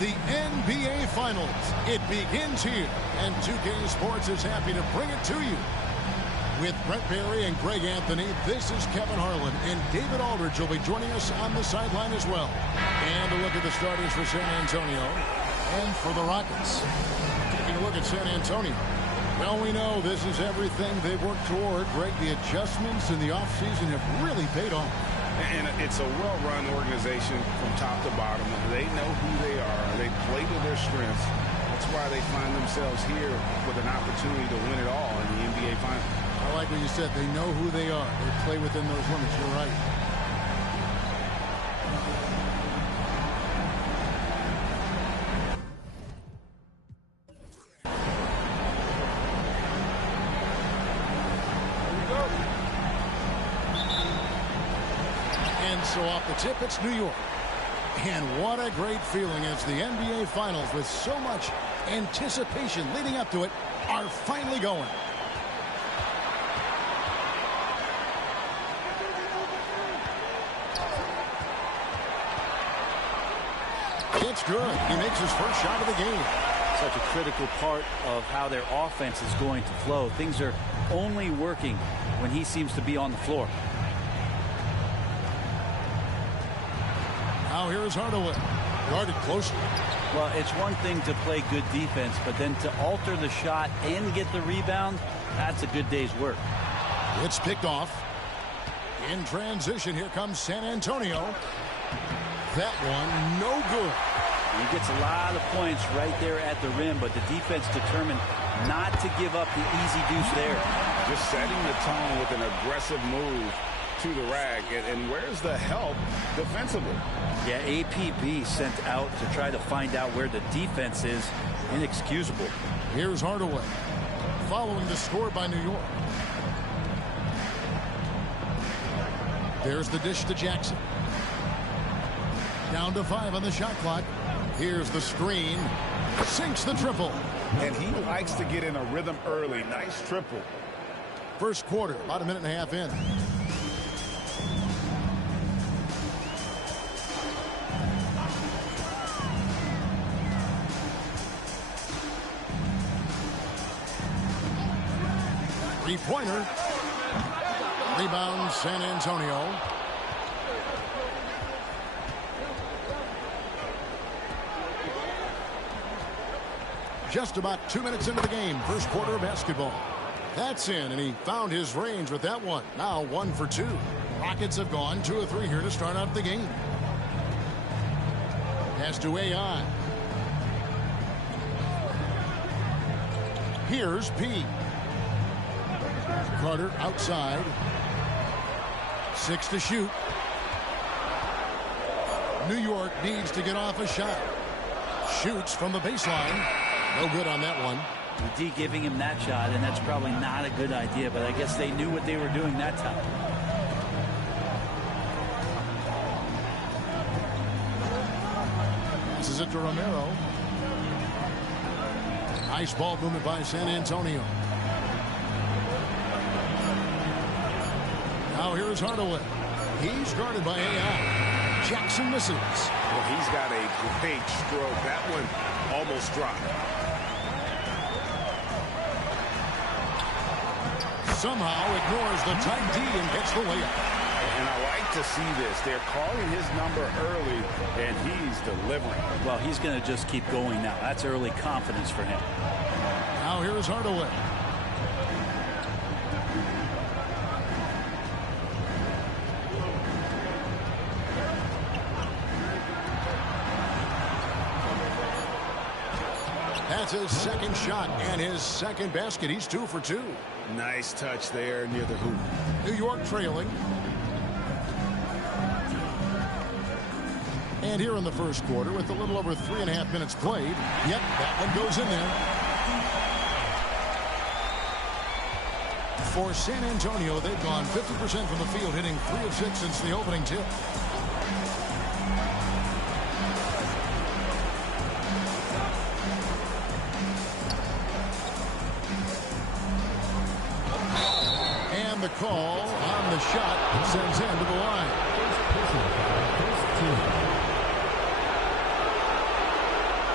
The NBA Finals. It begins here, and 2K Sports is happy to bring it to you. With Brett Barry and Greg Anthony, this is Kevin Harlan, and David Aldridge will be joining us on the sideline as well. And a look at the starters for San Antonio and for the Rockets. Taking a look at San Antonio. Well, we know this is everything they've worked toward. Greg, the adjustments in the offseason have really paid off. And it's a well-run organization from top to bottom. They know who they are. They play to their strengths. That's why they find themselves here with an opportunity to win it all in the NBA Finals. I like what you said. They know who they are. They play within those limits. You're right. So off the tip, it's New York. And what a great feeling as the NBA Finals, with so much anticipation leading up to it, are finally going. It's good. He makes his first shot of the game. Such a critical part of how their offense is going to flow. Things are only working when he seems to be on the floor. Now here's Hardaway, guarded closely. Well, it's one thing to play good defense, but then to alter the shot and get the rebound, that's a good day's work. It's picked off. In transition, here comes San Antonio. That one, no good. He gets a lot of points right there at the rim, but the defense determined not to give up the easy deuce there. Just setting the tone with an aggressive move to the rack, and where's the help defensively? Yeah, APB sent out to try to find out where the defense is. Inexcusable. Here's Hardaway, following the score by New York. There's the dish to Jackson. Down to 5 on the shot clock. Here's the screen. Sinks the triple. And he likes to get in a rhythm early. Nice triple. First quarter, about a minute and a half in. Three-pointer. Rebound, San Antonio. Just about 2 minutes into the game. First quarter of basketball. That's in, and he found his range with that one. Now 1 for 2. Rockets have gone 2 of 3 here to start out the game. Pass to AI. Here's P. Carter outside. 6 to shoot. New York needs to get off a shot. Shoots from the baseline. No good on that one. The D giving him that shot, and that's probably not a good idea, but I guess they knew what they were doing that time. This is it to Romero. Nice ball movement by San Antonio. Now here's Hardaway. He's guarded by AI. Jackson misses. Well, he's got a great stroke. That one almost dropped. Somehow ignores the tight D and gets the layup. And I like to see this. They're calling his number early, and he's delivering. Well, he's going to just keep going now. That's early confidence for him. Now here's Hardaway. That's his second shot and his second basket. He's 2 for 2. Nice touch there near the hoop. New York trailing. And here in the first quarter, with a little over 3.5 minutes played, yep, that one goes in there. For San Antonio, they've gone 50% from the field, hitting 3 of 6 since the opening tip. The call on the shot sends him to the line.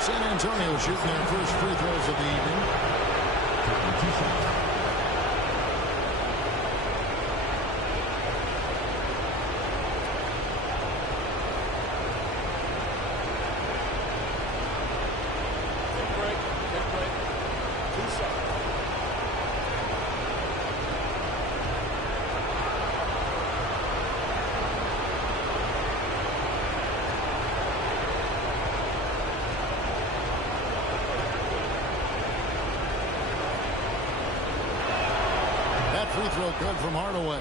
San Antonio shooting their first free throws of the evening. Free throw good from Hardaway.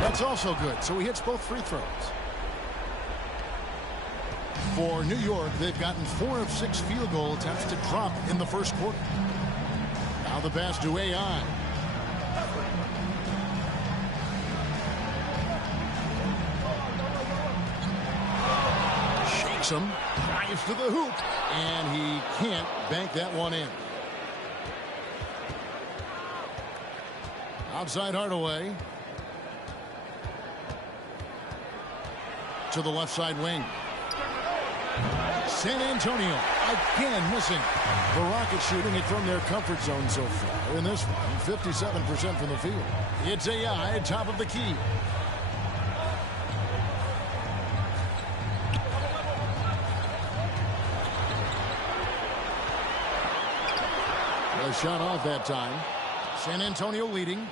That's also good, so he hits both free throws. For New York, they've gotten 4 of 6 field goal attempts to drop in the first quarter. Now the pass to AI. Shakes him, drives to the hoop, and he can't bank that one in. Outside Hardaway. To the left side wing. San Antonio again missing. The Rockets shooting it from their comfort zone so far in this one. 57% from the field. It's AI at top of the key. A shot off that time. San Antonio leading.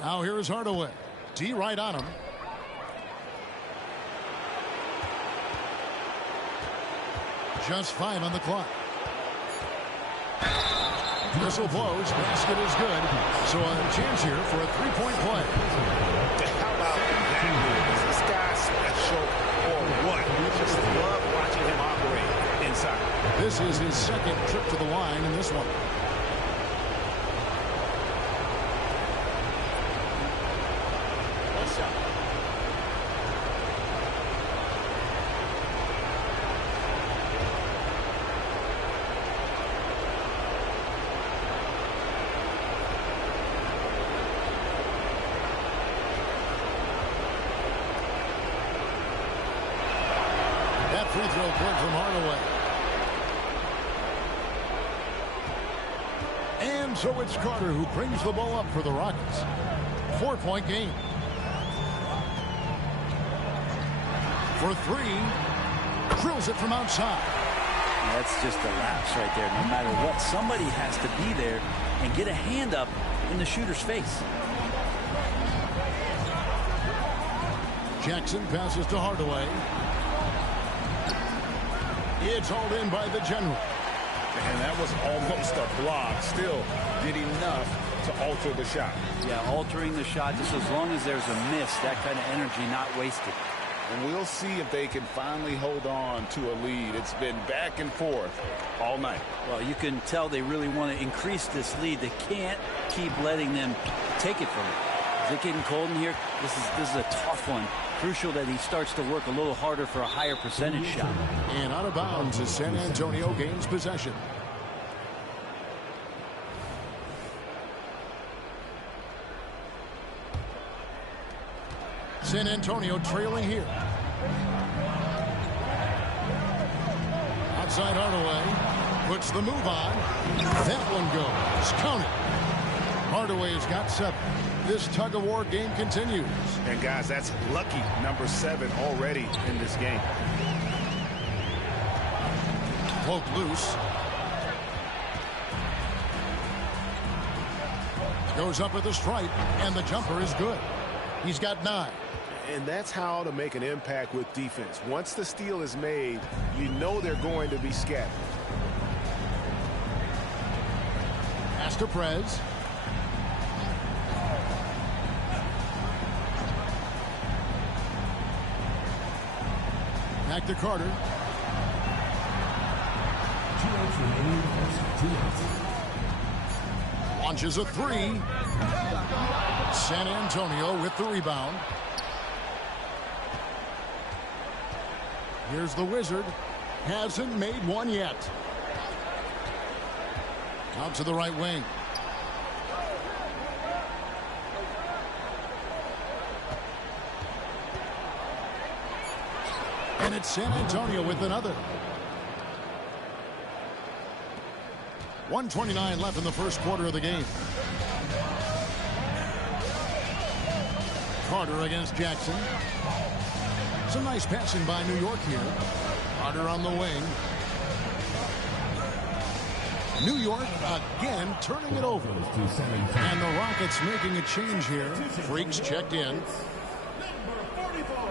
Now here is Hardaway. D right on him. Just 5 on the clock. Whistle blows. Basket is good. So a chance here for a three-point play. How about that? Is this guy special or what? We just love watching him operate inside. This is his second trip to the line in this one. Free throw good from Hardaway. And so it's Carter who brings the ball up for the Rockets. 4-point game. For 3. Drills it from outside. That's just a lapse right there. No matter what, somebody has to be there and get a hand up in the shooter's face. Jackson passes to Hardaway. It's hauled in by the general. And that was almost a block. Still did enough to alter the shot. Yeah, altering the shot just as long as there's a miss. That kind of energy not wasted. And we'll see if they can finally hold on to a lead. It's been back and forth all night. Well, you can tell they really want to increase this lead. They can't keep letting them take it from them. Is it getting cold in here? This is a tough one. Crucial that he starts to work a little harder for a higher percentage shot. And out of bounds as San Antonio gains possession. San Antonio trailing here. Outside Hardaway. Puts the move on. That one goes. Count it. Hardaway's got 7. This tug-of-war game continues. And, guys, that's lucky number 7 already in this game. Poke loose. Goes up with the stripe, and the jumper is good. He's got 9. And that's how to make an impact with defense. Once the steal is made, you know they're going to be scattered. Pass to Prez. Back to Carter. Launches a three. San Antonio with the rebound. Here's the Wizard. Hasn't made one yet. Out to the right wing. And it's San Antonio with another. 1:29 left in the first quarter of the game. Carter against Jackson. Some nice passing by New York here. Carter on the wing. New York again turning it over. And the Rockets making a change here. Freaks checked in. Number 44.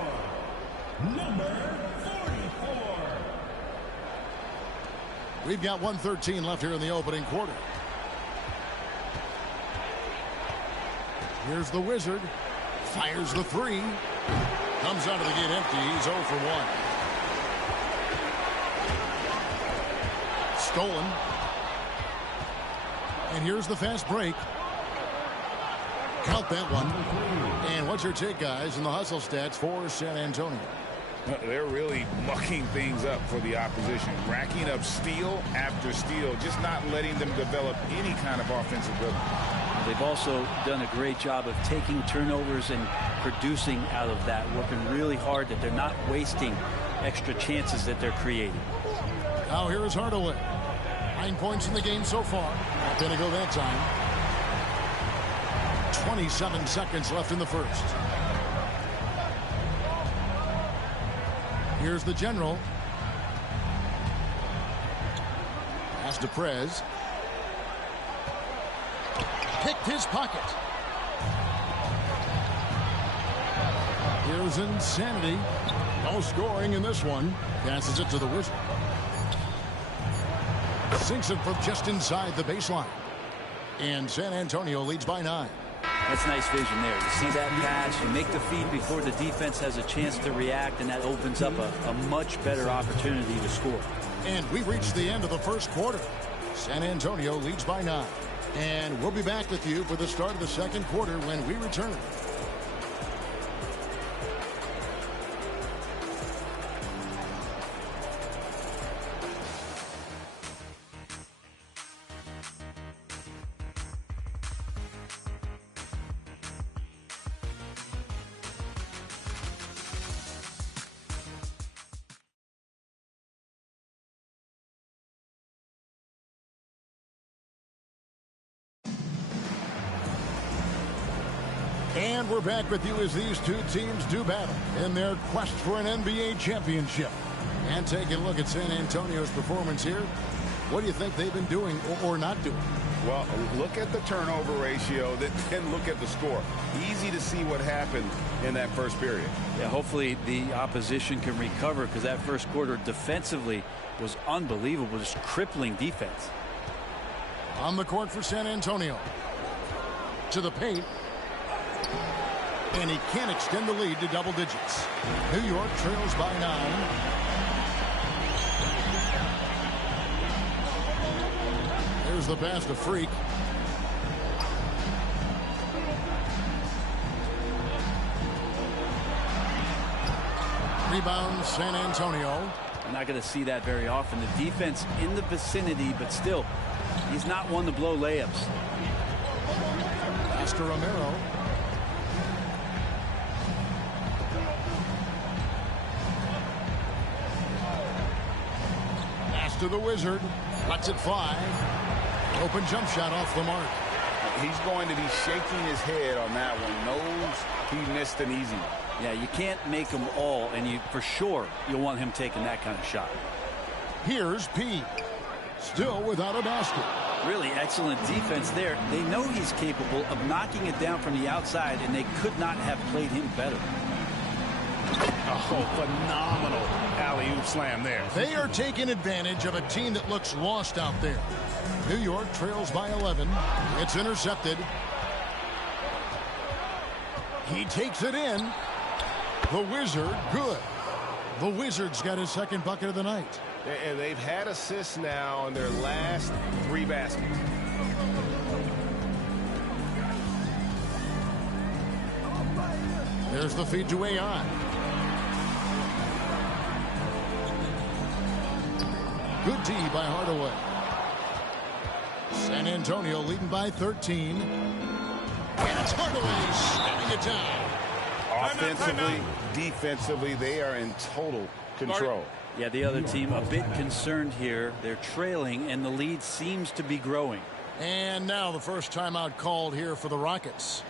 We've got 1:13 left here in the opening quarter. Here's the Wizard. Fires the three. Comes out of the gate empty. He's 0 for 1. Stolen. And here's the fast break. Count that one. And what's your take, guys, in the hustle stats for San Antonio? They're really mucking things up for the opposition, racking up steal after steal, just not letting them develop any kind of offensive rhythm. They've also done a great job of taking turnovers and producing out of that, working really hard that they're not wasting extra chances that they're creating. Now here is Hardaway. 9 points in the game so far. Not going to go that time. 27 seconds left in the first. Here's the general. Pass to Prez. Picked his pocket. Here's Insanity. No scoring in this one. Passes it to the Wizard. Sinks it from just inside the baseline. And San Antonio leads by 9. That's nice vision there. You see that pass, you make the feed before the defense has a chance to react, and that opens up a much better opportunity to score. And we've reached the end of the first quarter. San Antonio leads by 9. And we'll be back with you for the start of the second quarter when we return. And we're back with you as these two teams do battle in their quest for an NBA championship. And taking a look at San Antonio's performance here, what do you think they've been doing or not doing? Well, look at the turnover ratio, then look at the score. Easy to see what happened in that first period. Yeah, hopefully the opposition can recover, because that first quarter defensively was unbelievable, just crippling defense. On the court for San Antonio. To the paint. And he can't extend the lead to double digits. New York trails by 9. Here's the pass to Freak. Rebound San Antonio. We're not going to see that very often. The defense in the vicinity, but still, he's not one to blow layups. Pass to Romero. To the Wizard. Lets it fly. Open jump shot off the mark. He's going to be shaking his head on that one. Knows he missed an easy one. Yeah, you can't make them all, and for sure you'll want him taking that kind of shot. Here's P. Still without a basket. Really excellent defense there. They know he's capable of knocking it down from the outside, and they could not have played him better. Oh, phenomenal alley-oop slam there. They are taking advantage of a team that looks lost out there. New York trails by 11. It's intercepted. He takes it in. The Wizard, good. The Wizards got his second bucket of the night. And they've had assists now on their last 3 baskets. There's the feed to AI. Good D by Hardaway. San Antonio leading by 13. And it's Hardaway stepping it down. Offensively, defensively, they are in total control. Yeah, the other team a bit concerned here. They're trailing, and the lead seems to be growing. And now the first timeout called here for the Rockets.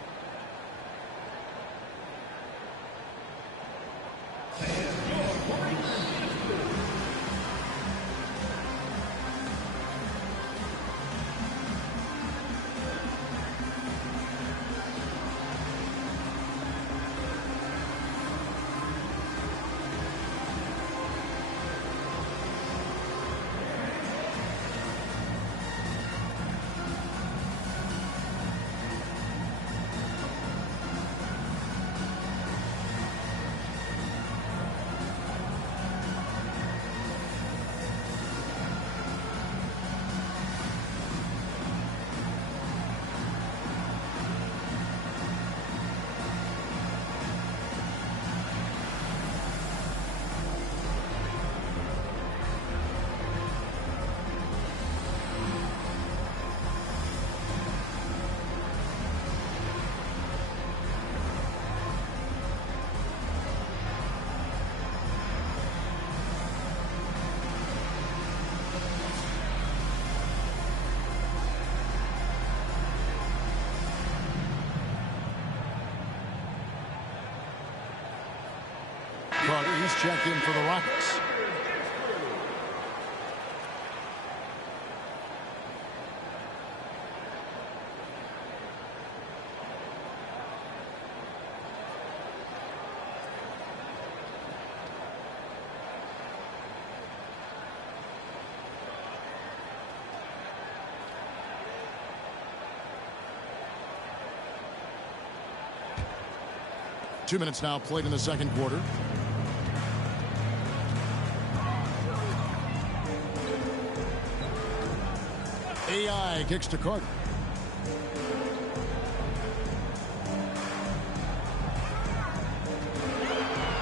He's checked in for the Rockets. Two minutes now played in the second quarter. AI kicks to Carter.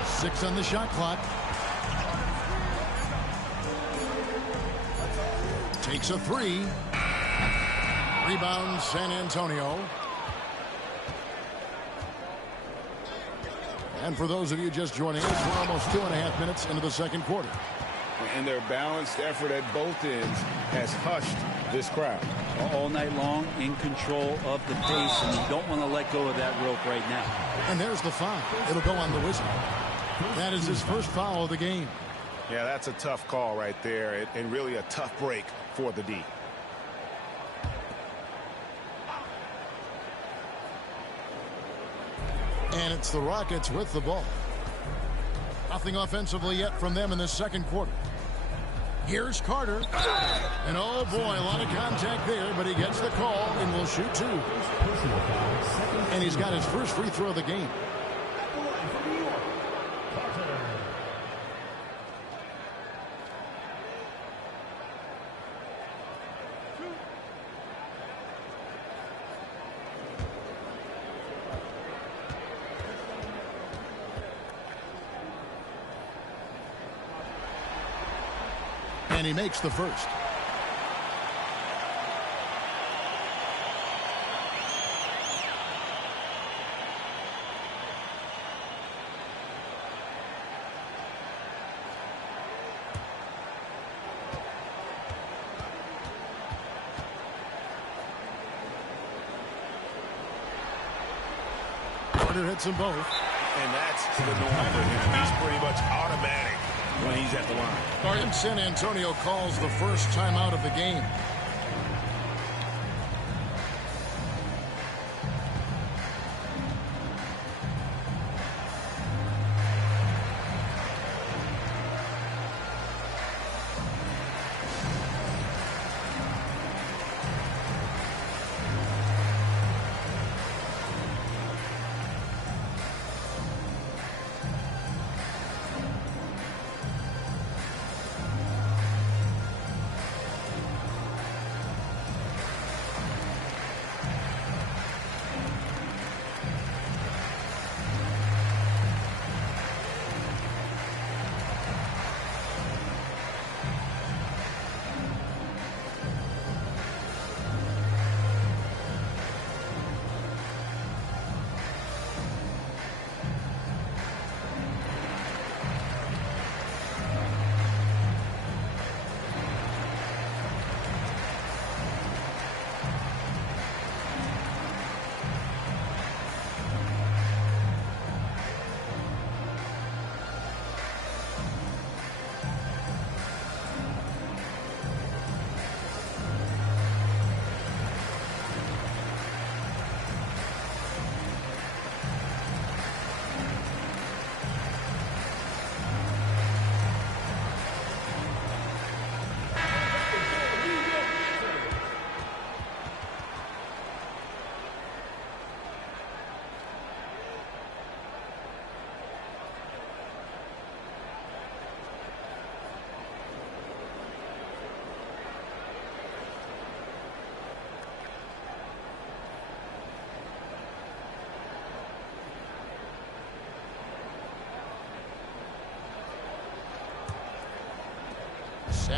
Six on the shot clock. Takes a three. Rebound San Antonio. And for those of you just joining us, we're almost 2.5 minutes into the second quarter. And their balanced effort at both ends has hushed this crowd. All night long, in control of the pace, and you don't want to let go of that rope right now. And there's the foul. It'll go on the Wizard. That is his first foul of the game. Yeah, that's a tough call right there, and really a tough break for the D. And it's the Rockets with the ball. Nothing offensively yet from them in this second quarter. Here's Carter. And oh boy, a lot of contact there, but he gets the call and will shoot two. And he's got his first free throw of the game. And he makes the first. Carter hits them both. And that's the norm for him. He's pretty much automatic when he's at the line. And San Antonio calls the first timeout of the game.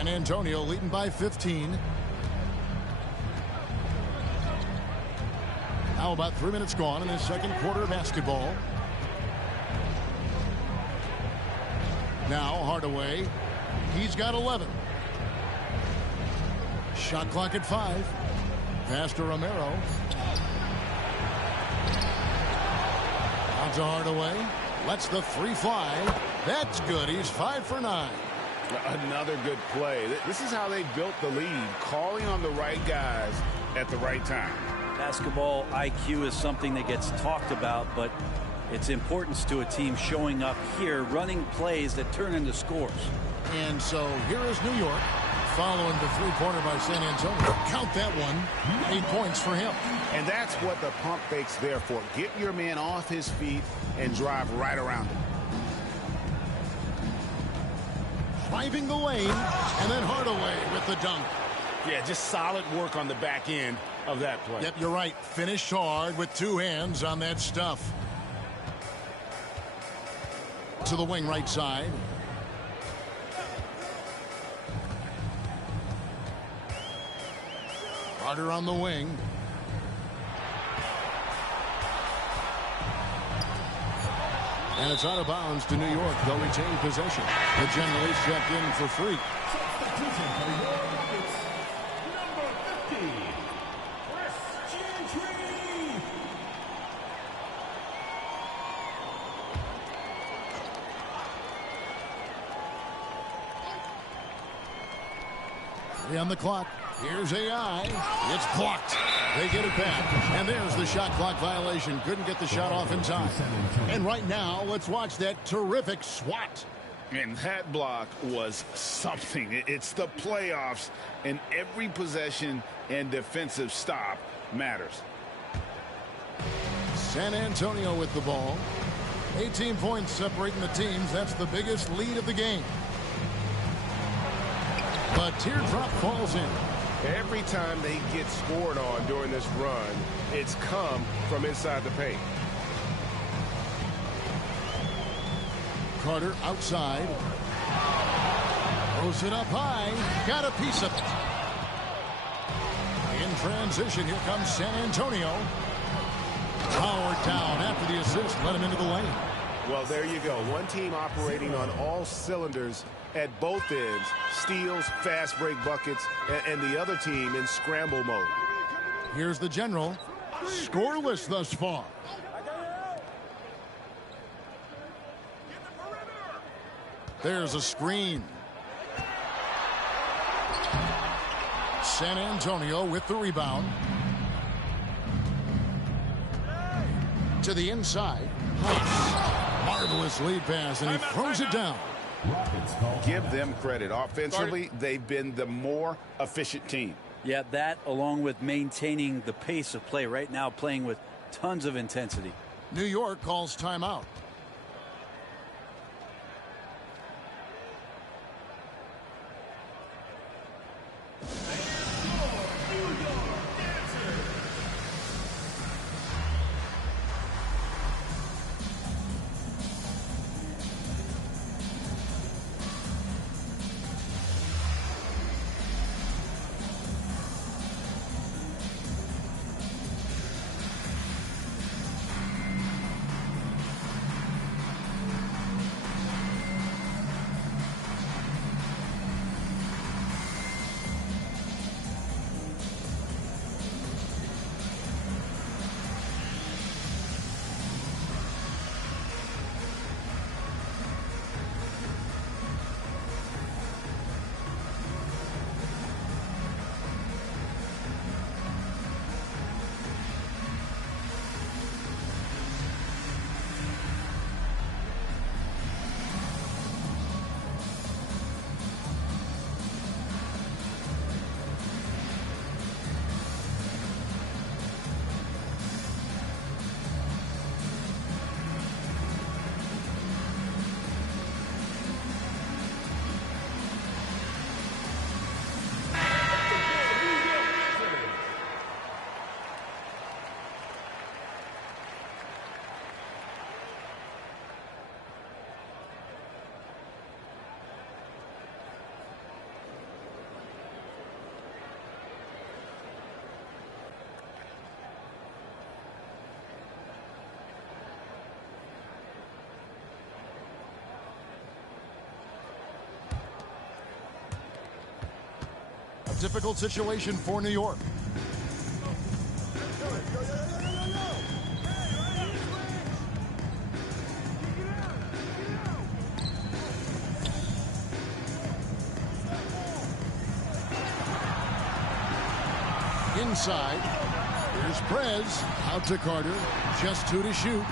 San Antonio leading by 15. Now about 3 minutes gone in the second quarter of basketball. Now Hardaway. He's got 11. Shot clock at 5. Pass to Romero. On to Hardaway. Lets the three fly. That's good. He's 5 for 9. Another good play. This is how they built the lead, calling on the right guys at the right time. Basketball IQ is something that gets talked about, but its importance to a team showing up here, running plays that turn into scores. And so here is New York following the three-pointer by San Antonio. Count that one. 8 points for him. And that's what the pump fake's there for. Get your man off his feet and drive right around him. Driving the lane, and then Hardaway with the dunk. Yeah, just solid work on the back end of that play. Yep, you're right. Finished hard with 2 hands on that stuff. To the wing right side. Carter on the wing. And it's out of bounds to New York. They'll retain possession. The Generals check in for free. Substitution for your Rockets, number 50, Chris Gentry. On the clock. Here's AI. It's blocked. They get it back. And there's the shot clock violation. Couldn't get the shot off in time. And right now, let's watch that terrific swat. And that block was something. It's the playoffs, and every possession and defensive stop matters. San Antonio with the ball. 18 points separating the teams. That's the biggest lead of the game. But teardrop falls in. Every time they get scored on during this run, it's come from inside the paint. Carter outside. Throws it up high. Got a piece of it. In transition, here comes San Antonio. Powered down after the assist. Let him into the lane. Well, there you go. One team operating on all cylinders at both ends. Steals, fast break buckets, and the other team in scramble mode. Here's the General. Scoreless thus far. There's a screen. San Antonio with the rebound. To the inside. Marvelous lead pass, and he throws it down. Give them credit. Offensively, they've been the more efficient team. Yeah, that along with maintaining the pace of play right now, playing with tons of intensity. New York calls timeout. difficult situation for New York. Inside. Here's Prez. Out to Carter. Just 2 to shoot.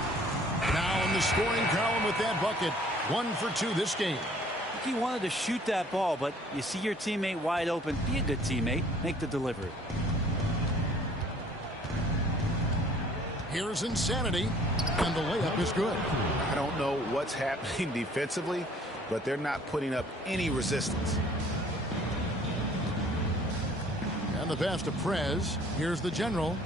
Now in the scoring column with that bucket. 1 for 2 this game. He wanted to shoot that ball, but you see your teammate wide open. Be a good teammate. Make the delivery. Here's Insanity. And the layup is good. I don't know what's happening defensively, but they're not putting up any resistance. And the pass to Prez. Here's the general.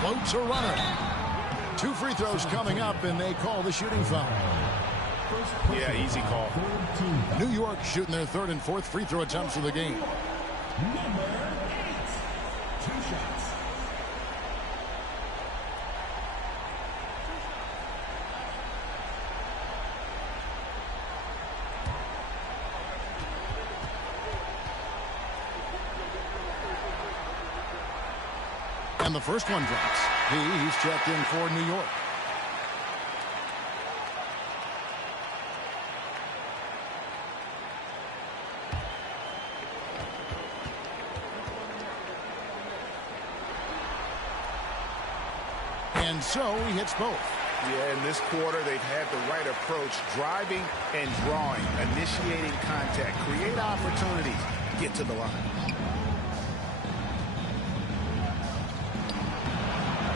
Floats a runner. 2 free throws coming up, and they call the shooting foul. Yeah, easy call. New York shooting their 3rd and 4th free throw attempts of the game. Number 8. 2 shots. And the first one drops. He's checked in for New York. And so he hits both. Yeah, in this quarter, they've had the right approach, driving and drawing, initiating contact, create opportunities, get to the line.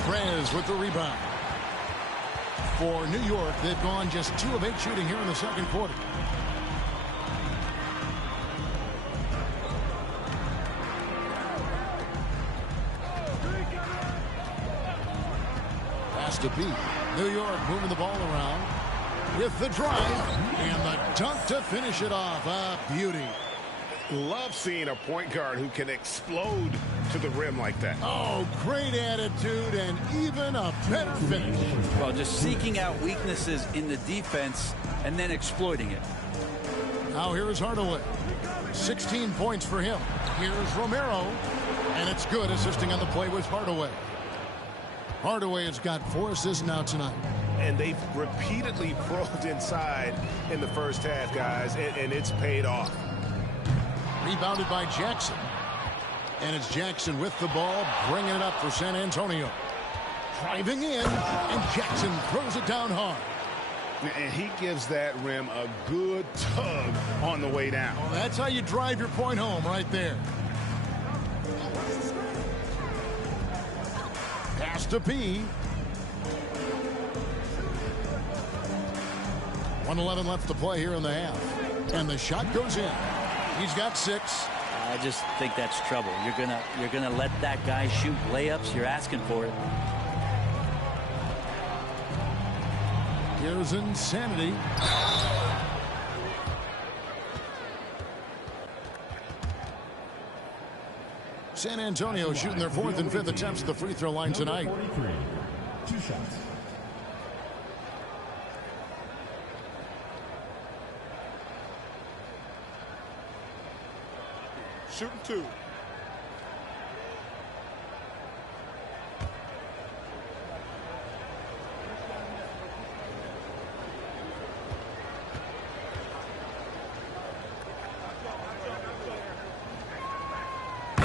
Prez with the rebound. For New York, they've gone just 2 of 8 shooting here in the second quarter. Has to be. New York moving the ball around with the drive and the dunk to finish it off. A beauty. Love seeing a point guard who can explode to the rim like that. Oh, great attitude and even a better finish. Well, just seeking out weaknesses in the defense and then exploiting it. Now here is Hardaway. 16 points for him. Here's Romero. And it's good. Assisting on the play was Hardaway. Hardaway has got 4 assists now tonight. And they've repeatedly probed inside in the first half, guys, and it's paid off. Rebounded by Jackson. And it's Jackson with the ball, bringing it up for San Antonio. Driving in, and Jackson throws it down hard. And he gives that rim a good tug on the way down. Well, that's how you drive your point home right there. Pass to P. 1:11 left to play here in the half. And the shot goes in. He's got 6. I just think that's trouble. You're gonna let that guy shoot layups. You're asking for it. Here's Insanity. San Antonio shooting their 4th and 5th attempts at the free throw line tonight. 43. 2 shots. Shooting 2.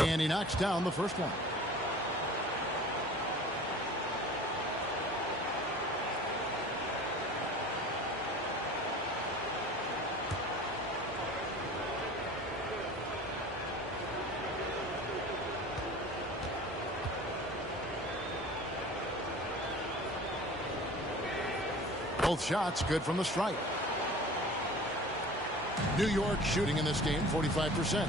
And he knocks down the first one. Both shots good from the stripe. New York shooting in this game 45%.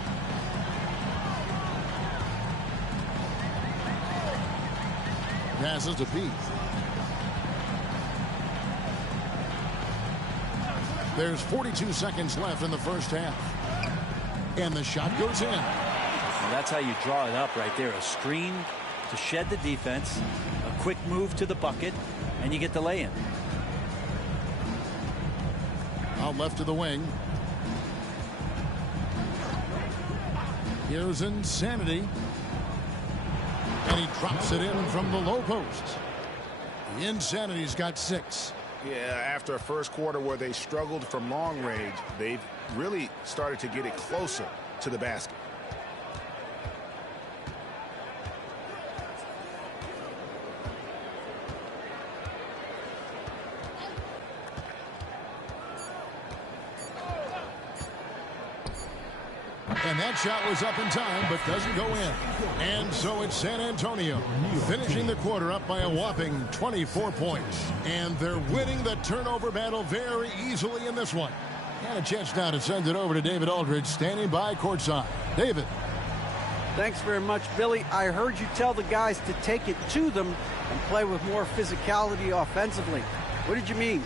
Passes to Pete. There's 42 seconds left in the first half. And the shot goes in. And that's how you draw it up right there. A screen to shed the defense. A quick move to the bucket. and you get the lay-in. Out left to the wing. Here's Insanity. And he drops it in from the low post. Insanity's got 6. Yeah, after a first quarter where they struggled from long range, they've really started to get it closer to the basket. And that shot was up in time, but doesn't go in. And so it's San Antonio finishing the quarter up by a whopping 24 points. And they're winning the turnover battle very easily in this one. And a chance now to send it over to David Aldridge, standing by courtside. David. Thanks very much, Billy. I heard you tell the guys to take it to them and play with more physicality offensively. What did you mean?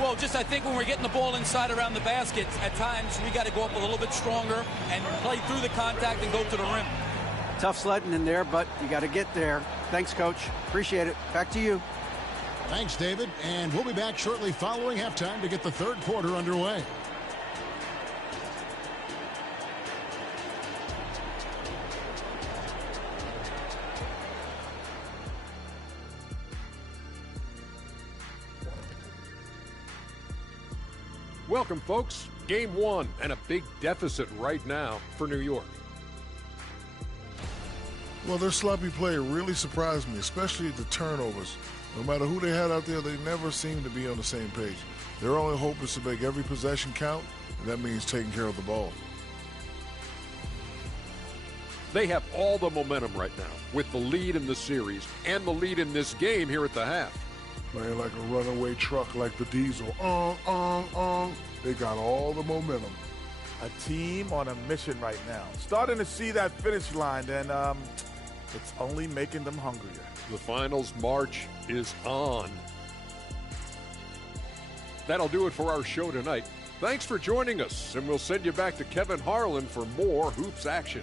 Well, just I think when we're getting the ball inside around the basket, at times we got to go up a little bit stronger and play through the contact and go to the rim. Tough sledding in there, but you got to get there. Thanks, Coach. Appreciate it. Back to you. Thanks, David. And we'll be back shortly following halftime to get the third quarter underway. Welcome, folks. Game 1 and a big deficit right now for New York. Well, their sloppy play really surprised me, especially the turnovers. No matter who they had out there, they never seemed to be on the same page. Their only hope is to make every possession count, and that means taking care of the ball. They have all the momentum right now with the lead in the series and the lead in this game here at the half. Playing like a runaway truck like the Diesel. They got all the momentum. A team on a mission right now. Starting to see that finish line, and it's only making them hungrier. The finals march is on. That'll do it for our show tonight. Thanks for joining us, and we'll send you back to Kevin Harlan for more hoops action.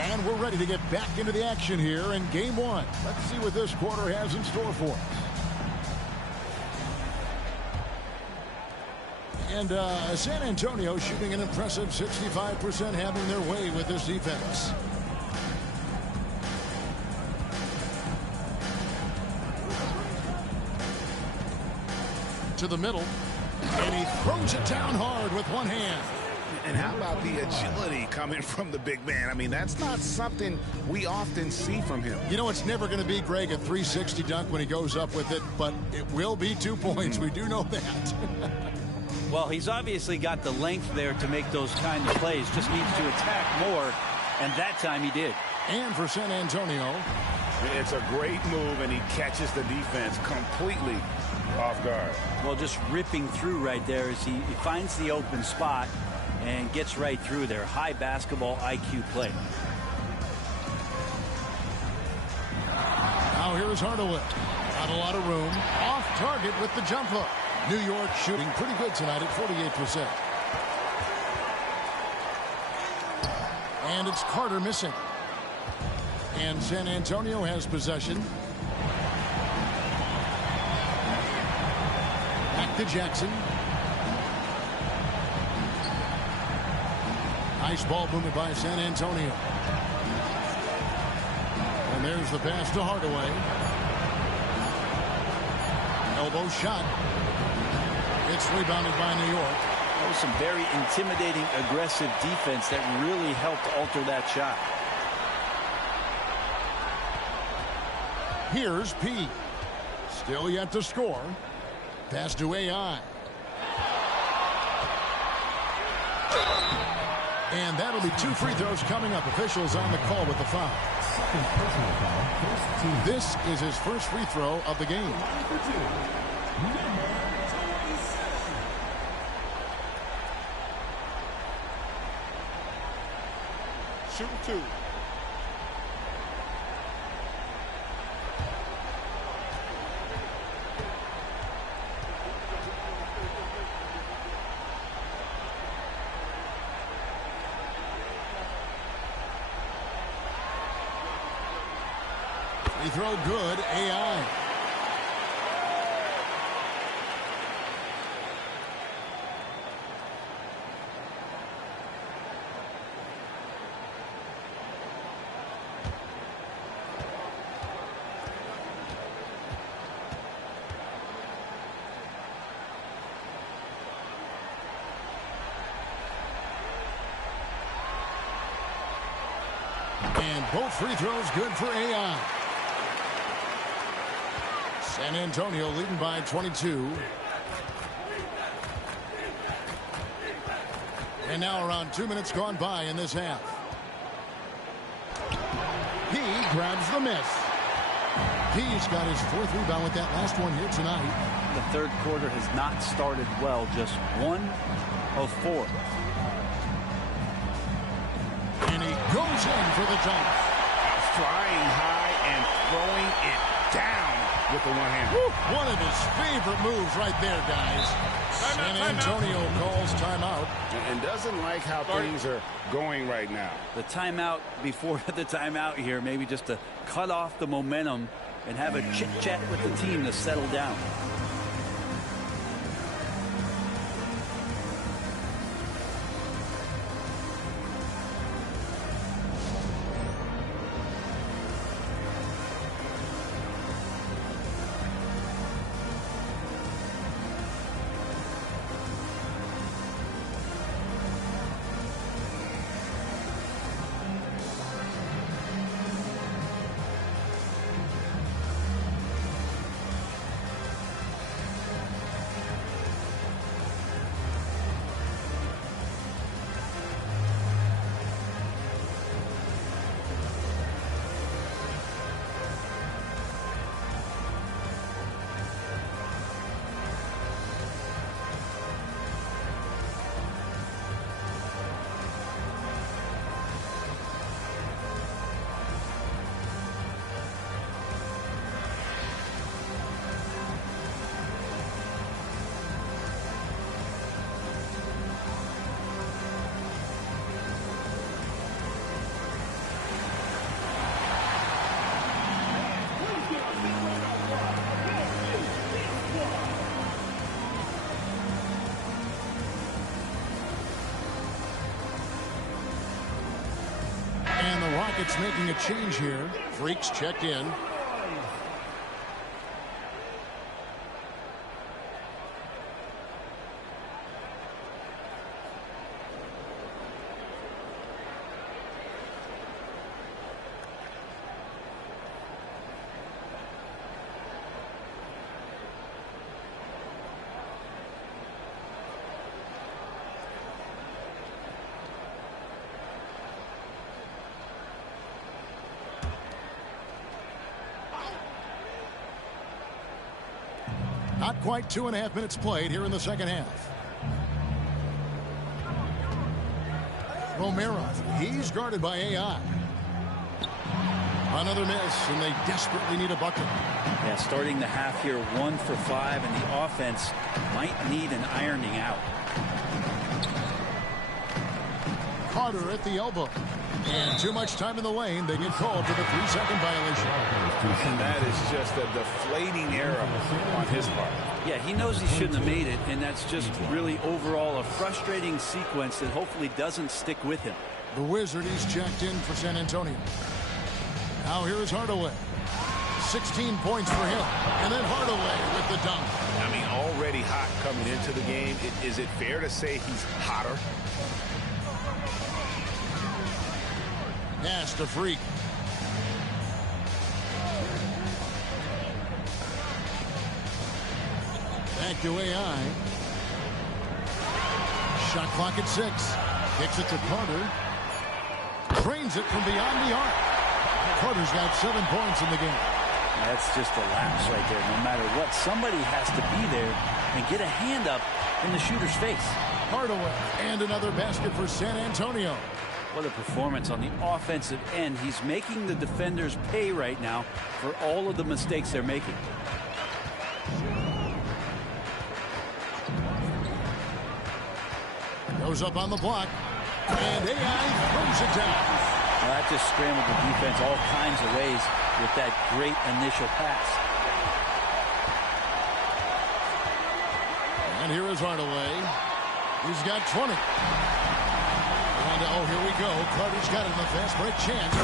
And we're ready to get back into the action here in Game 1. Let's see what this quarter has in store for us. And San Antonio shooting an impressive 65%, having their way with this defense. To the middle. And he throws it down hard with one hand. And how about the agility coming from the big man? I mean, that's not something we often see from him. You know, it's never going to be, Greg, a 360 dunk when he goes up with it, but it will be 2 points. We do know that. Well, he's obviously got the length there to make those kind of plays. Just needs to attack more, and that time he did. And for San Antonio. It's a great move, and he catches the defense completely off guard. Well, just ripping through right there as he finds the open spot and gets right through there. High basketball IQ play. Now here's Hardaway. Not a lot of room. Off target with the jump hook. New York shooting pretty good tonight at 48%. And it's Carter missing. And San Antonio has possession. Back to Jackson. Nice ball movement by San Antonio. And there's the pass to Hardaway. Elbow shot. It's rebounded by New York. That was some very intimidating, aggressive defense that really helped alter that shot. Here's P. Still yet to score. Pass to AI. And that'll be 2 free throws coming up. Officials on the call with the foul. This is his first free throw of the game. Shoot 2. free throw good. AI. And both free throws good for AI. San Antonio leading by 22. And now around 2 minutes gone by in this half. He grabs the miss. He's got his 4th rebound with that last one here tonight. The third quarter has not started well, just 1 of 4. And he goes in for the jump. Flying high and throwing it down with the one hand. One of his favorite moves right there, guys. San Antonio calls timeout. And doesn't like how things are going right now. The timeout before the timeout here, maybe just to cut off the momentum and have a chit-chat with the team to settle down. And the Rockets making a change here. Freaks checked in. Not quite 2.5 minutes played here in the second half. Romero, he's guarded by AI. Another miss, and they desperately need a bucket. Yeah, starting the half here 1 for 5, and the offense might need an ironing out. Carter at the elbow. And too much time in the lane. They get called for the 3-second violation. And that is just a deflating error on his part. Yeah, he knows he shouldn't have made it, and that's just really overall a frustrating sequence that hopefully doesn't stick with him. The Wizard, he's checked in for San Antonio. Now here is Hardaway. 16 points for him. And then Hardaway with the dunk. I mean, already hot coming into the game. Is it fair to say he's hotter? Pass to Freak. Back to AI. Shot clock at 6. Kicks it to Carter. Drains it from beyond the arc. Carter's got 7 points in the game. That's just a lapse right there. No matter what, somebody has to be there and get a hand up in the shooter's face. Hardaway, and another basket for San Antonio. What a performance on the offensive end. He's making the defenders pay right now for all of the mistakes they're making. Goes up on the block, and AI throws it down. Well, that just scrambled the defense all kinds of ways. with that great initial pass. And here is Hardaway. He's got 20. And, oh, here we go. Carter's got it in the fast break chance.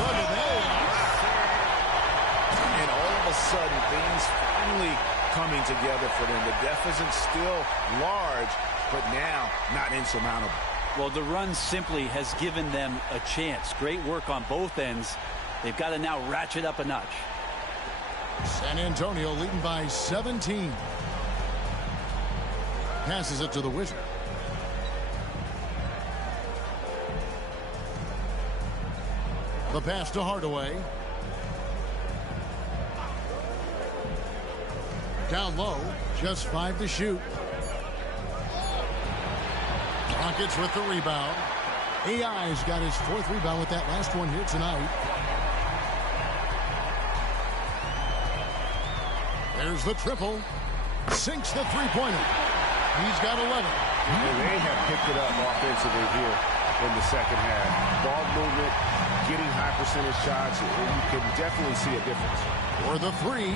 And all of a sudden, things finally coming together for them. The deficit's still large, but now not insurmountable. Well, the run simply has given them a chance. Great work on both ends. They've got to now ratchet up a notch. San Antonio leading by 17. Passes it to the Wizard. The pass to Hardaway. Down low, just 5 to shoot. Rockets with the rebound. AI's got his 4th rebound with that last one here tonight. There's the triple. Sinks the three-pointer. He's got 11. And they have picked it up offensively here in the second half. Ball movement, getting high percentage shots, and you can definitely see a difference. For the 3,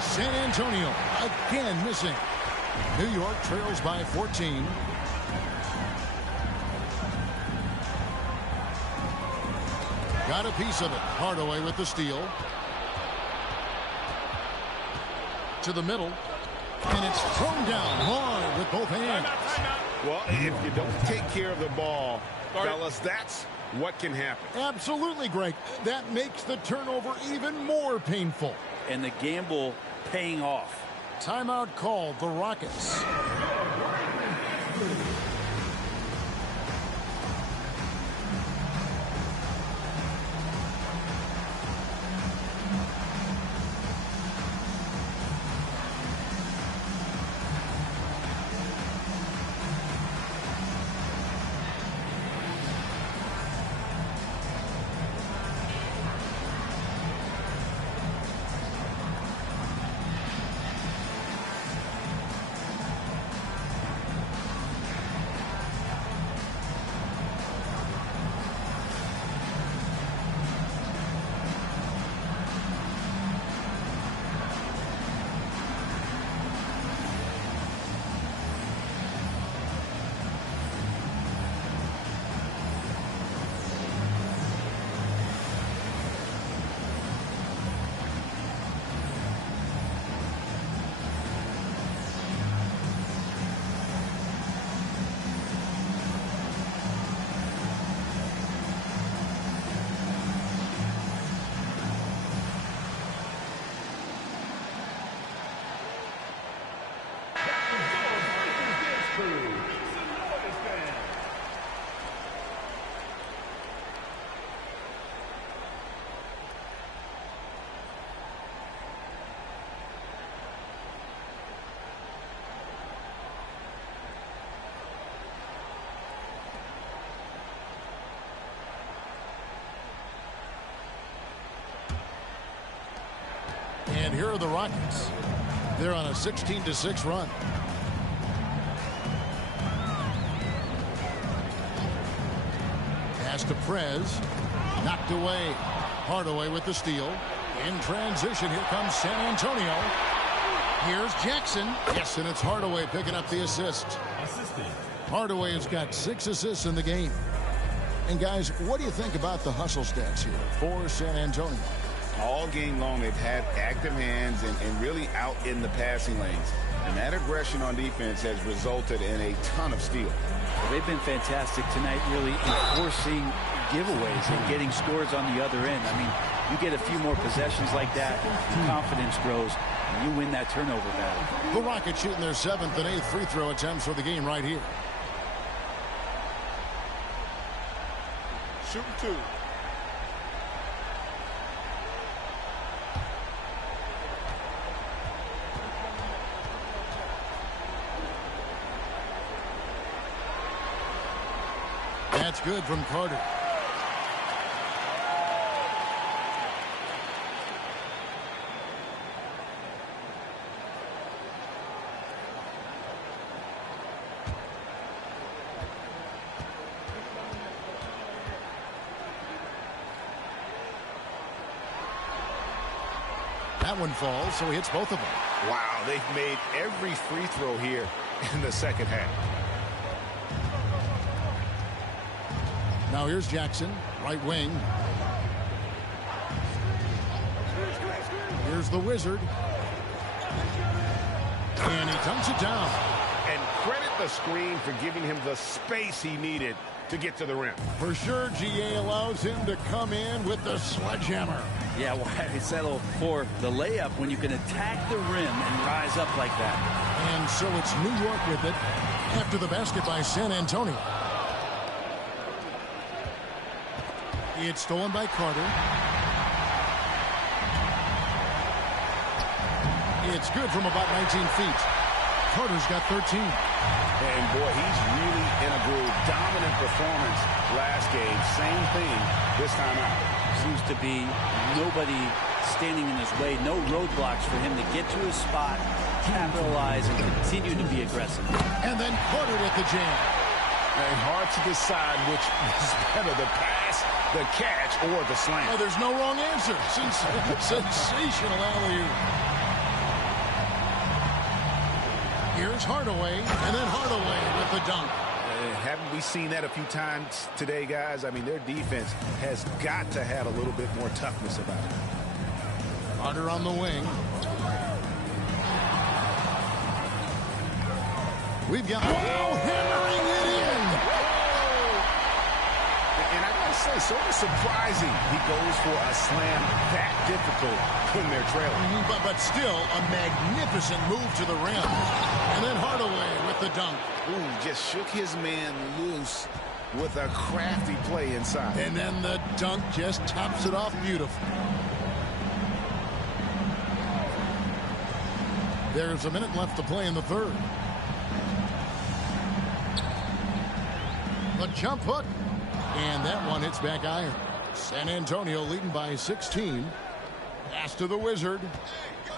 San Antonio again missing. New York trails by 14. Got a piece of it. Hardaway with the steal. To the middle. And it's thrown down hard with both hands. Well, if you don't take care of the ball, fellas, that's what can happen. Absolutely, Greg. That makes the turnover even more painful. And the gamble paying off. Timeout called, the Rockets. And here are the Rockets. They're on a 16-6 run. Pass to Prez. Knocked away. Hardaway with the steal. In transition, here comes San Antonio. Here's Jackson. Yes, and it's Hardaway picking up the assist. Hardaway has got 6 assists in the game. And guys, what do you think about the hustle stats here for San Antonio? All game long, they've had active hands and really out in the passing lanes. And that aggression on defense has resulted in a ton of steals. Well, they've been fantastic tonight, really enforcing giveaways and getting scores on the other end. I mean, you get a few more possessions like that, confidence grows, and you win that turnover battle. The Rockets shooting their 7th and 8th free throw attempts for the game right here. Shooting 2. That's good from Carter. That one falls, so he hits both of them. Wow, they've made every free throw here in the second half. Now here's Jackson, right wing. Here's the Wizard. And he dunks it down. And credit the screen for giving him the space he needed to get to the rim. For sure, GA allows him to come in with the sledgehammer. Yeah, why settle for the layup when you can attack the rim and rise up like that? And so it's New York with it after the basket by San Antonio. It's stolen by Carter. It's good from about 19 feet. Carter's got 13. And boy, he's really in a groove. Dominant performance last game. Same thing this time out. Seems to be nobody standing in his way. No roadblocks for him to get to his spot, capitalize, and continue to be aggressive. And then Carter with the jam. And hard to decide which is better, the pass, the catch, or the slam. Oh, there's no wrong answer. Sensational alley-oop. Here's Hardaway, and then Hardaway with the dunk. Haven't we seen that a few times today, guys? I mean, their defense has got to have a little bit more toughness about it. Carter on the wing. We've got hammering it in. And I gotta say, sort of surprising he goes for a slam that difficult when they're trailing. But still a magnificent move to the rim. And then Hardaway with the dunk. Ooh, just shook his man loose with a crafty play inside. And then the dunk just tops it off beautifully. There's a minute left to play in the third. The jump hook. And that one hits back iron. San Antonio leading by 16. Pass to the Wizard.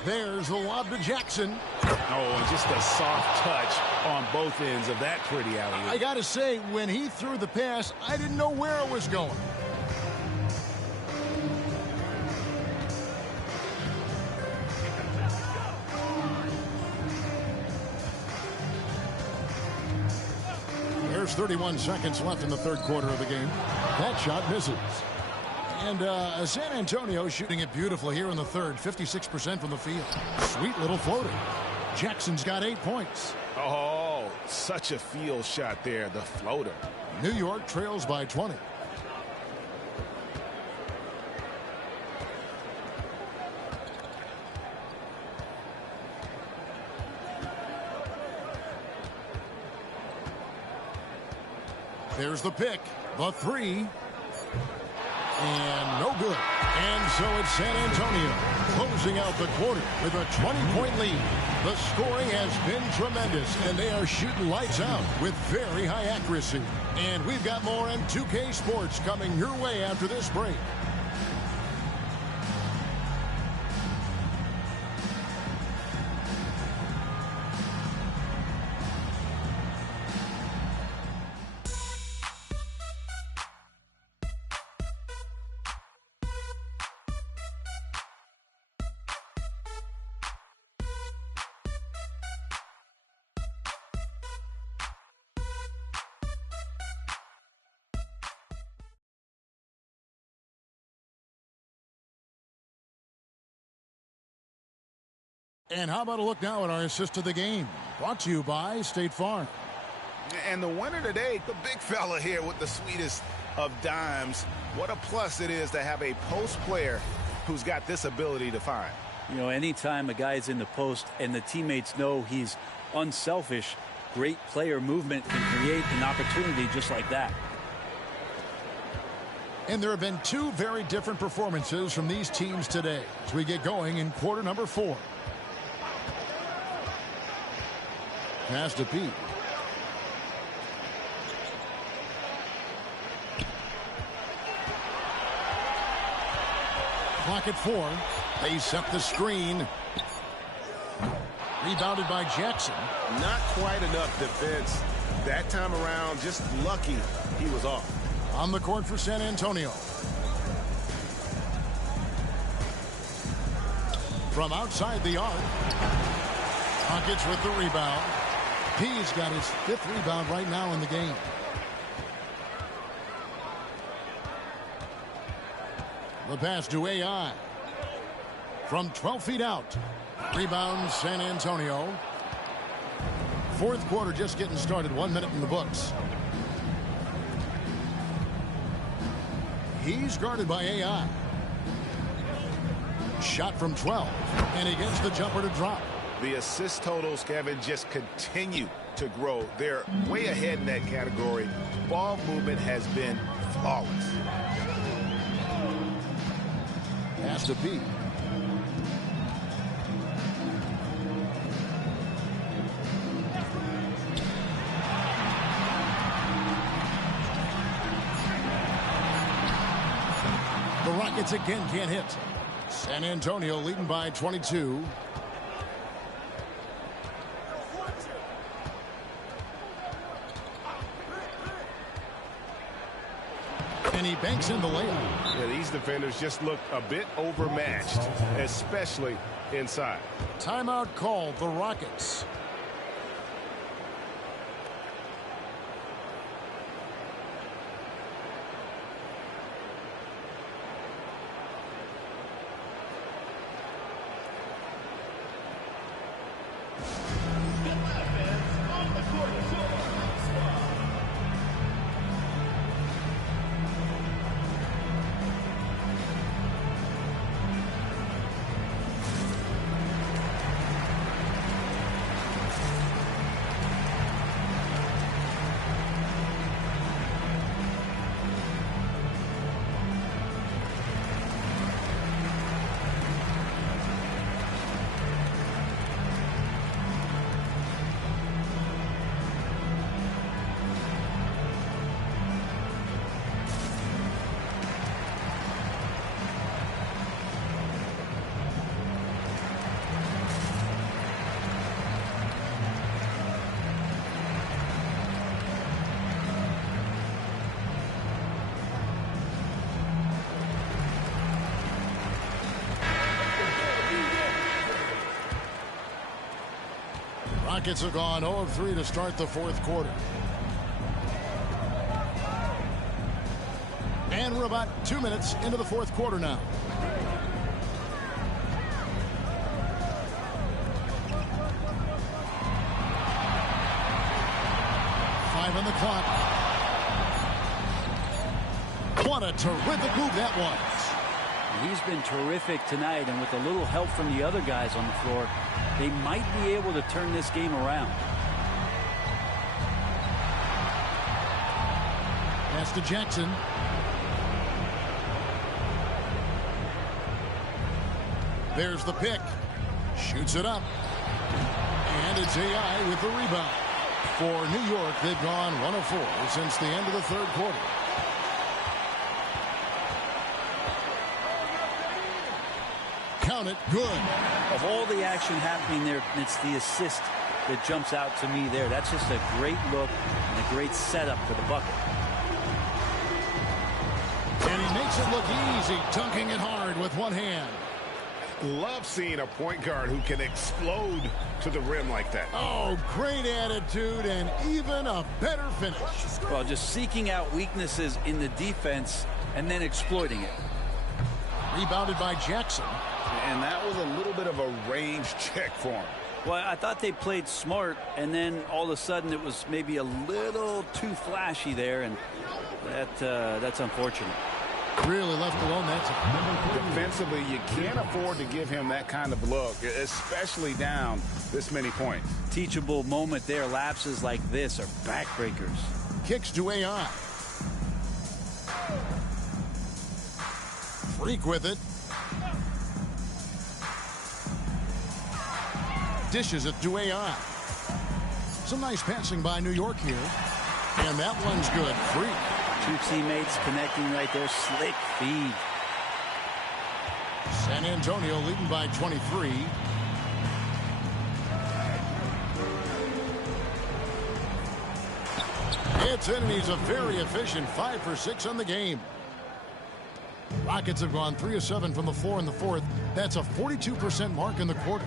There's the lob to Jackson. Oh, and just a soft touch on both ends of that pretty alley-oop. I got to say, when he threw the pass, I didn't know where it was going. There's 31 seconds left in the third quarter of the game. That shot misses. And San Antonio shooting it beautifully here in the third. 56% from the field. Sweet little floater. Jackson's got 8 points. Oh, such a field shot there, the floater. New York trails by 20. There's the pick, the three, and no good. And so it's San Antonio closing out the quarter with a 20-point lead. The scoring has been tremendous, and they are shooting lights out with very high accuracy. And we've got more on 2K Sports coming your way after this break. And how about a look now at our assist to the game? Brought to you by State Farm. And the winner today, the big fella here with the sweetest of dimes. What a plus it is to have a post player who's got this ability to find. You know, anytime a guy's in the post and the teammates know he's unselfish, great player movement can create an opportunity just like that. And there have been two very different performances from these teams today as we get going in quarter number 4. Pass to Pete. Clock at 4. They set the screen. Rebounded by Jackson. Not quite enough defense that time around. Just lucky he was off. On the court for San Antonio. from outside the arc. Rockets with the rebound. He's got his 5th rebound right now in the game. The pass to AI. From 12 feet out. Rebound San Antonio. 4th quarter just getting started. 1 minute in the books. He's guarded by AI. Shot from 12. And he gets the jumper to drop. The assist totals, Kevin, just continue to grow. They're way ahead in that category. Ball movement has been flawless. Pass to P. The Rockets again can't hit. San Antonio leading by 22. And he banks in the layup. Yeah, these defenders just look a bit overmatched, especially inside. Timeout called the Rockets. Rockets have gone 0 of 3 to start the 4th quarter. And we're about 2 minutes into the 4th quarter now. Five on the clock. What a terrific move that was. He's been terrific tonight, and with a little help from the other guys on the floor, they might be able to turn this game around. Pass to Jackson. There's the pick. Shoots it up. And it's AI with the rebound. For New York, they've gone 1 of 4 since the end of the 3rd quarter. Count it. Good. Of all the action happening there, it's the assist that jumps out to me there. That's just a great look and a great setup for the bucket. And he makes it look easy, dunking it hard with one hand. Love seeing a point guard who can explode to the rim like that. Oh, great attitude and even a better finish. Well, just seeking out weaknesses in the defense and then exploiting it. Rebounded by Jackson. And that was a little bit of a range check for him. Well, I thought they played smart, and then all of a sudden it was maybe a little too flashy there, and that's unfortunate. Really left alone that time. Defensively, you can't afford to give him that kind of look, especially down this many points. Teachable moment there. Lapses like this are backbreakers. Kicks to AI. Freak with it. Dishes it to AI. Some nice passing by New York here. And that one's good. Freak. Two teammates connecting right there. Slick feed. San Antonio leading by 23. It's in, and he's a very efficient 5 for 6 on the game. Rockets have gone 3 of 7 from the floor in the 4th. That's a 42% mark in the quarter.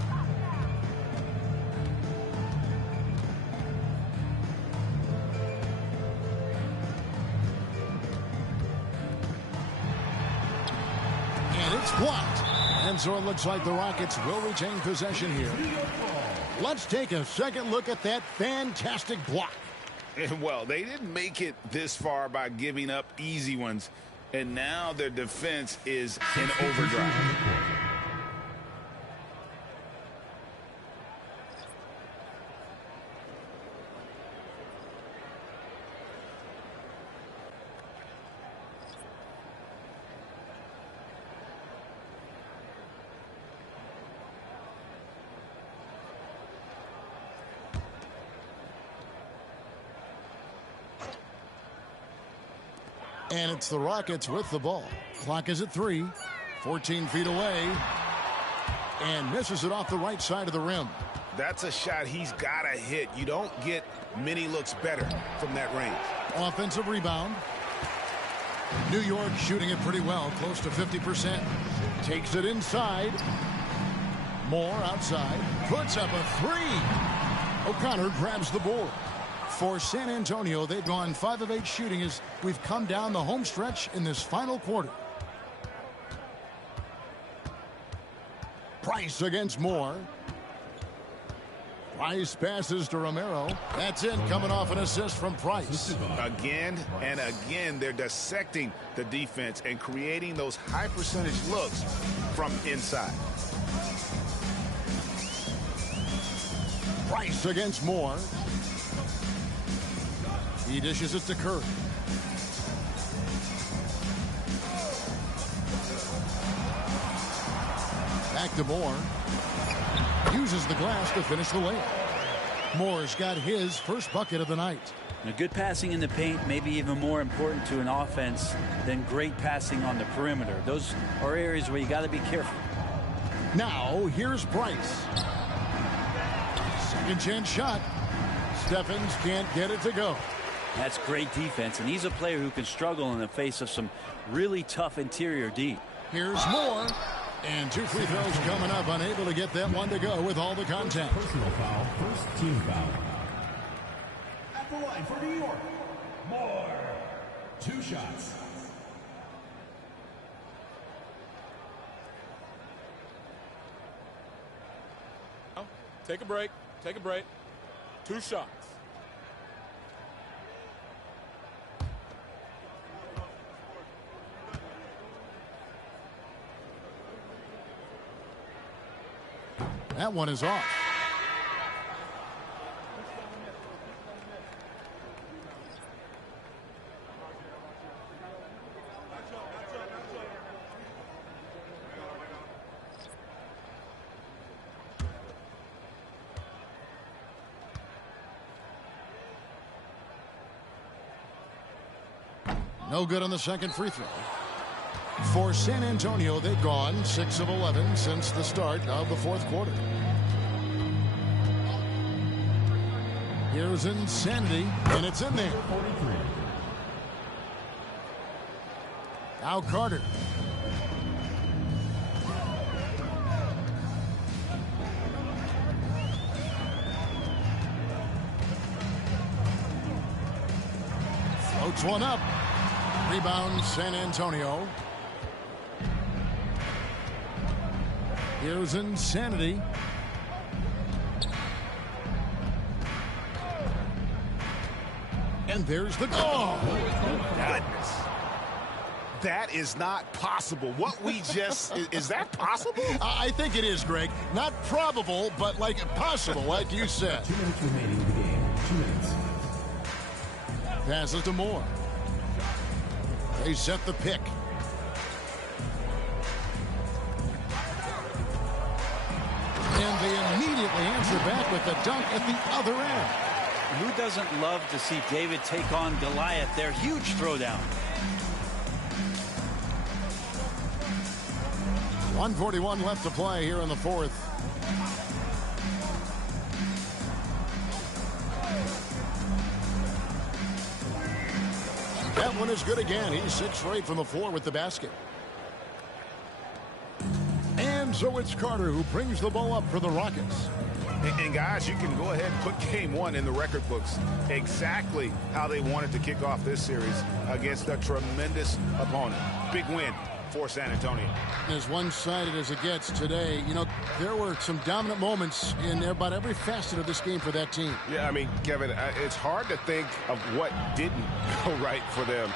And it's blocked. And so it looks like the Rockets will retain possession here. Let's take a second look at that fantastic block. And well, they didn't make it this far by giving up easy ones. And now their defense is in overdrive. And it's the Rockets with the ball. Clock is at 3. 14 feet away. And misses it off the right side of the rim. That's a shot he's got to hit. You don't get many looks better from that range. Offensive rebound. New York shooting it pretty well, close to 50%. Takes it inside. Moore outside. Puts up a 3. O'Connor grabs the board. For San Antonio, they've gone 5 of 8 shooting as we've come down the home stretch in this final quarter. Price against Moore. Price passes to Romero. That's it, coming off an assist from Price. Again and again, they're dissecting the defense and creating those high percentage looks from inside. Price against Moore. He dishes it to Curry. Back to Moore. Uses the glass to finish the layup. Moore's got his first bucket of the night. Now, good passing in the paint may be even more important to an offense than great passing on the perimeter. Those are areas where you got to be careful. Now, here's Price. Second chance shot. Steffens can't get it to go. That's great defense, and he's a player who can struggle in the face of some really tough interior D. Here's Moore. And 2 free throws coming up, unable to get that one to go with all the contact. Personal foul, first team foul. At the line for New York, Moore. 2 shots. Take a break. Take a break. 2 shots. That one is off. No good on the second free throw. For San Antonio, they've gone 6 of 11 since the start of the fourth quarter. Here's Insanity, and it's in there. Now Carter. Floats one up. Rebound San Antonio. Here's Insanity. And there's the goal. Goodness. That is not possible. What we just, is that possible? I think it is, Greg. Not probable, but like possible, like you said. 2 minutes remaining in the game. 2 minutes. Passes to Moore. They set the pick. And they immediately answer back with the dunk at the other end. Who doesn't love to see David take on Goliath? Their huge throwdown. 1:41 left to play here in the fourth. That one is good again. He's 6 straight from the floor with the basket. And So it's Carter who brings the ball up for the Rockets. And guys, you can go ahead and put game one in the record books. Exactly how they wanted to kick off this series against a tremendous opponent. Big win for San Antonio. As one-sided as it gets today, you know, there were some dominant moments in about every facet of this game for that team. Yeah, I mean, Kevin, it's hard to think of what didn't go right for them.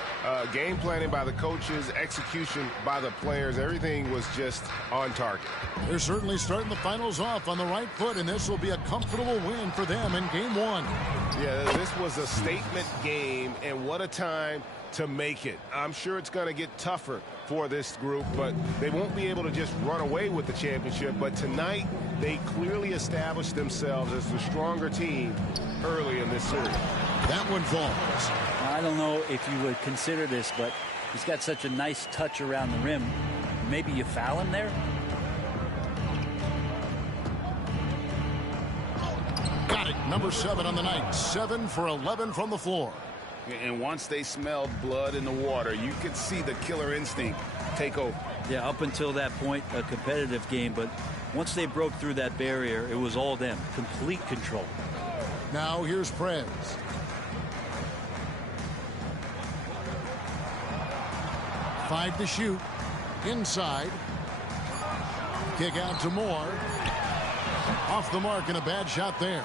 Game planning by the coaches, execution by the players, everything was just on target. They're certainly starting the finals off on the right foot, and this will be a comfortable win for them in game one. Yeah, this was a statement game, and what a time to make it. I'm sure it's going to get tougher for this group, but they won't be able to just run away with the championship. But tonight, they clearly established themselves as the stronger team early in this series. That one falls. I don't know if you would consider this, but he's got such a nice touch around the rim. Maybe you foul him there? Got it. Number 7 on the night. 7 for 11 from the floor. And once they smelled blood in the water, you could see the killer instinct take over. Yeah, up until that point, a competitive game, but once they broke through that barrier, it was all them. Complete control. Now here's Prez. Five to shoot. Inside. Kick out to Moore. Off the mark and a bad shot there.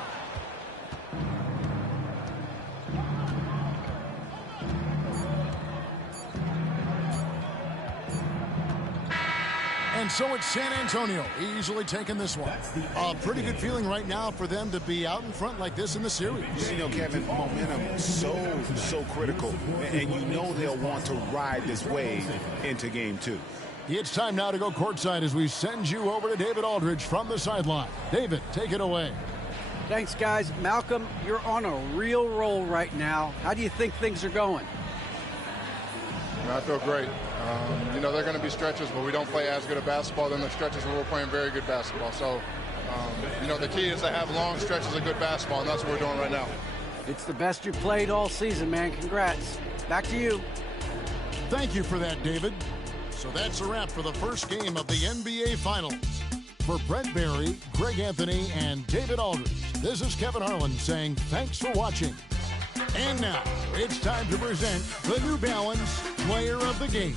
And so it's San Antonio easily taking this one. A pretty good feeling right now for them to be out in front like this in the series. You know, Kevin, momentum is so critical, and you know they'll want to ride this wave into game two. It's time now to go courtside as we send you over to David Aldridge from the sideline. David, take it away. Thanks, guys. Malcolm, you're on a real roll right now. How do you think things are going? I feel great. You know, there are going to be stretches where we don't play as good a basketball than the stretches where we're playing very good basketball. So, you know, the key is to have long stretches of good basketball, and that's what we're doing right now. It's the best you've played all season, man. Congrats. Back to you. Thank you for that, David. So that's a wrap for the first game of the NBA Finals. For Brent Barry, Greg Anthony, and David Aldridge, this is Kevin Harlan saying thanks for watching. And now, it's time to present the New Balance Player of the Game.